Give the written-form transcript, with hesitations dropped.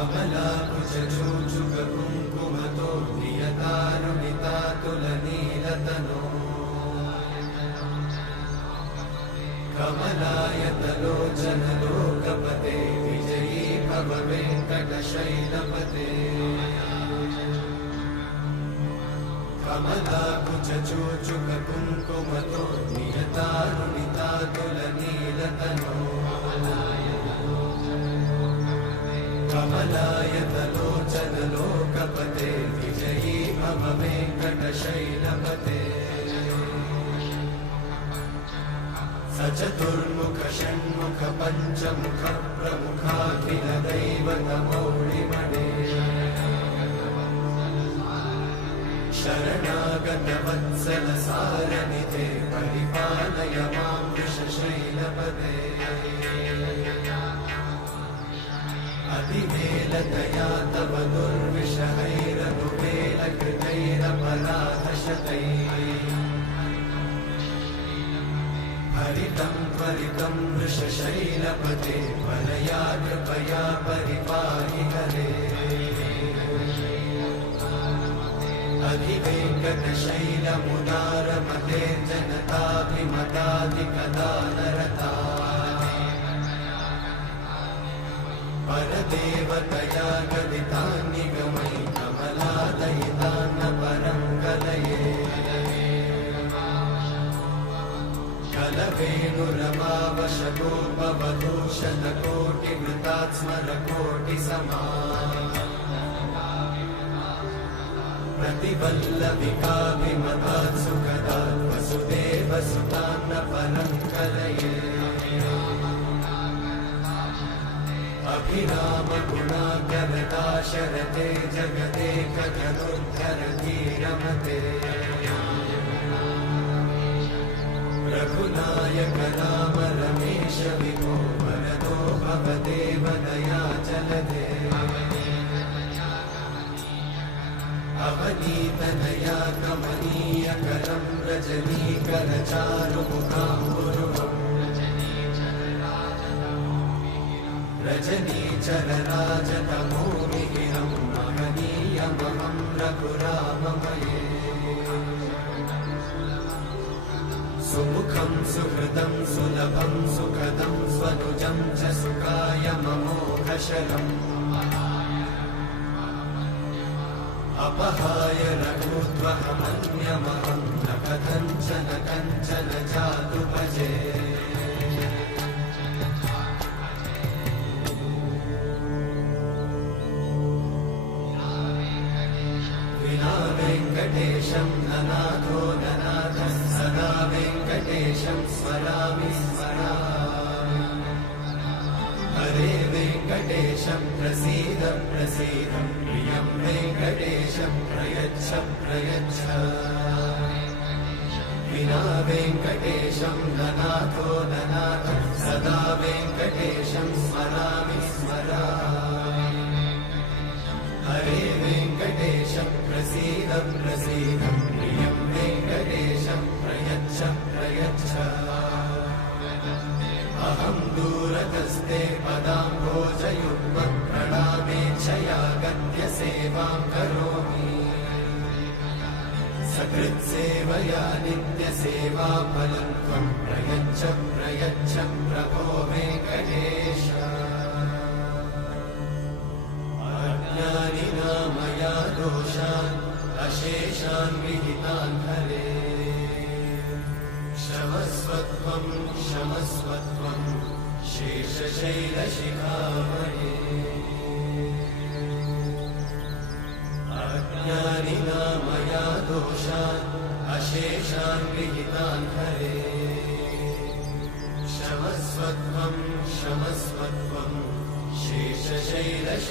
कमलाकुचूचुककुङ्कुमतो नियतानुनितातुलनीलतनो कमलायतलोचनलोकपते विजयी भव वेङ्कटशैलपते कमलाकुचूचुककुङ्कुमतो नियतानुनितातुलनीलतनो कमलायतलोचनलोकपते विजयी भव वेङ्कटशैलपते सचतुर्मुख षण्मुख पञ्चमुख प्रमुखाखिल दैवतमौलिमणे शरणागत वत्सल सारनिधे परिपालय मां वृषशैलपते अतिवेलतया तव दुर्विषहैरनुवेलकृतैरपराधशतैः हरितं त्वरितं वृषशैलपते वरया कृपया परिपाहि हरे अधिवेङ्कटशैलमुदारमते जनताभिमताधिकदानरता परदेवतया गदितान्निगमै कमलादयितान्न परं कलये कलवेणुरमावशतोपवधूषणकोटिवृतात् स्मरकोटिसमा प्रतिवल्लविकाभिमतात् सुखदात् वसुदेवसुतान्न परं कलये अभिरामगुणाकरदाशरथे जगदेकजनोद्धरधीरमते रघुनायक राम रमेश विभो वरदो भवदेव दयाचलदे अवनीतनया कमनीयकरं रजनीकरचारुमुखाम्बुरुहम् रजनीचरराजतमोमिहिरं महनीयमहं रघुराममये सुमुखं सुहृदं सुलभं सुखदं स्वनुजं च सुखाय ममोघशरम् अपहाय रघुत्वहमन्यमहं न कथञ्चन कञ्चन जातु भजे विना वेङ्कटेशं ननाथो ननाथः सदा वेङ्कटेशं स्मरामि स्मरामि हरे वेङ्कटेशं प्रसीद प्रसीद प्रियं वेङ्कटेशं प्रयच्छ प्रयच्छ विना वेङ्कटेशं ननाथो ननाथः सदा वेङ्कटेशं स्मरामि स्मरामि हरे वेङ्कटेशं प्रसीद प्रसीद प्रियं वेङ्कटेशं प्रयच्छ प्रयच्छ अहं दूरतस्ते पदाम्भोजयुग्मं प्रणामेच्छया गद्य सेवां करोमि सकृत्सेवया नित्यसेवाफलं त्वं प्रयच्छ प्रयच्छ प्रभो वेङ्कटेश अज्ञानिना मया दोषान् अशेषान् विहितान् हरे क्षमस्वत्वं क्षमस्वत्वं शेषशैलशिखामणे अज्ञानिना मया दोषान् अशेषान् विहितान् हरे क्षमस्वत्वं क्षमस्वत्वं शेषशैलशिखामणे